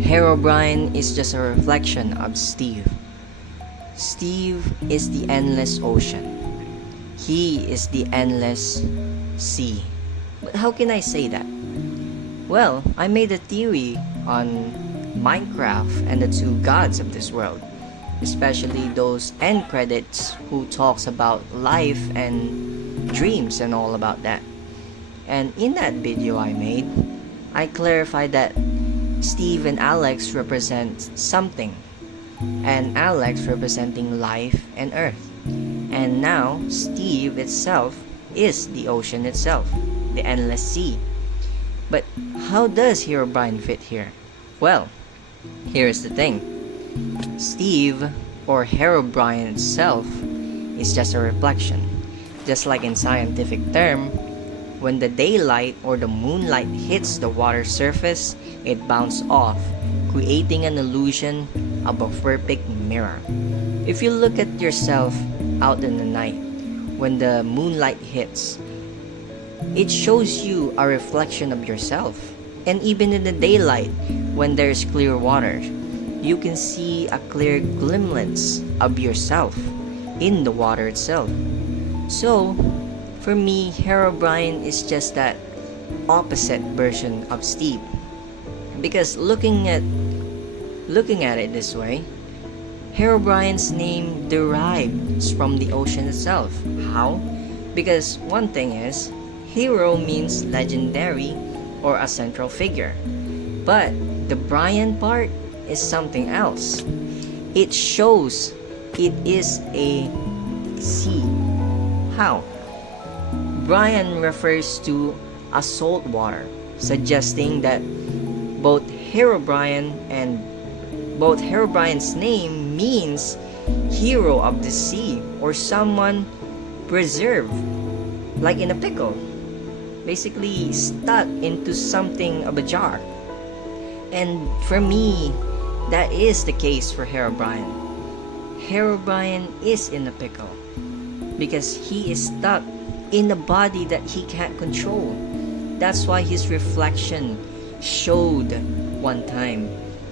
Herobrine is just a reflection of Steve. Steve is the endless ocean. He is the endless sea. But how can I say that? Well, I made a theory on Minecraft and the two gods of this world, especially those end credits who talks about life and dreams and all about that. And in that video I made, I clarified that Steve and Alex represent something, and Alex representing life and earth. And now Steve itself is the ocean itself, the endless sea. But how does Herobrine fit here? Well, here's the thing. Steve, or Herobrine itself, is just a reflection. Just like in scientific term, when the daylight or the moonlight hits the water surface, it bounces off, creating an illusion of a perfect mirror. If you look at yourself out in the night, when the moonlight hits, it shows you a reflection of yourself. And even in the daylight, when there's clear water, you can see a clear glimpse of yourself in the water itself. So, for me, Herobrine is just that opposite version of Steve. Because looking at it this way, Herobrine's name derives from the ocean itself. How? Because one thing is, hero means legendary or a central figure. But the Brian part is something else. It shows it is a sea. How? Brian refers to a salt water, suggesting that both Herobrine's name means hero of the sea or someone preserved, like in a pickle, basically stuck into something of a jar. And for me, that is the case for Herobrine. Herobrine is in a pickle because he is stuck in a body that he can't control. That's why his reflection showed one time,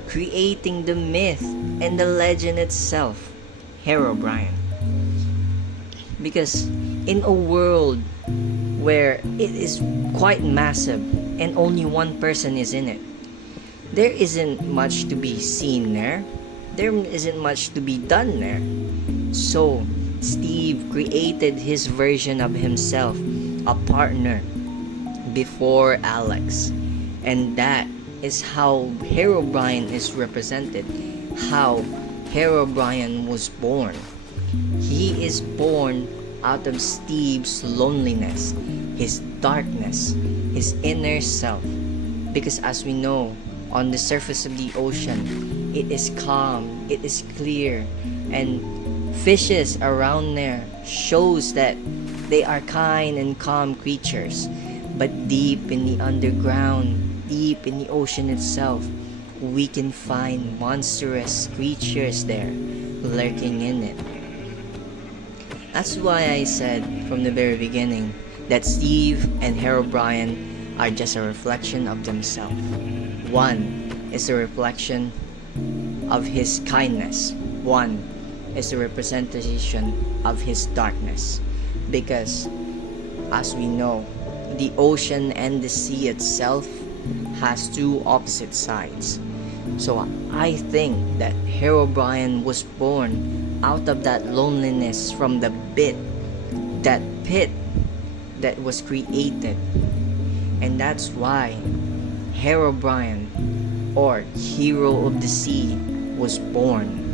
creating the myth and the legend itself, Herobrine. Because in a world where it is quite massive and only one person is in it, there isn't much to be seen there. There isn't much to be done there. So, Steve created his version of himself, a partner, before Alex. And that is how Herobrine is represented, how Herobrine was born. He is born out of Steve's loneliness, his darkness, his inner self. Because as we know, on the surface of the ocean, it is calm, it is clear, and fishes around there shows that they are kind and calm creatures. But deep in the underground, deep in the ocean itself, we can find monstrous creatures there, lurking in it. That's why I said from the very beginning that Steve and Herobrine are just a reflection of themselves. One is a reflection of his kindness. One is a representation of his darkness. Because, as we know, the ocean and the sea itself has two opposite sides. So I think that Herobrine was born out of that loneliness from the that pit that was created. And that's why Herobrine, or Hero of the Sea, was born.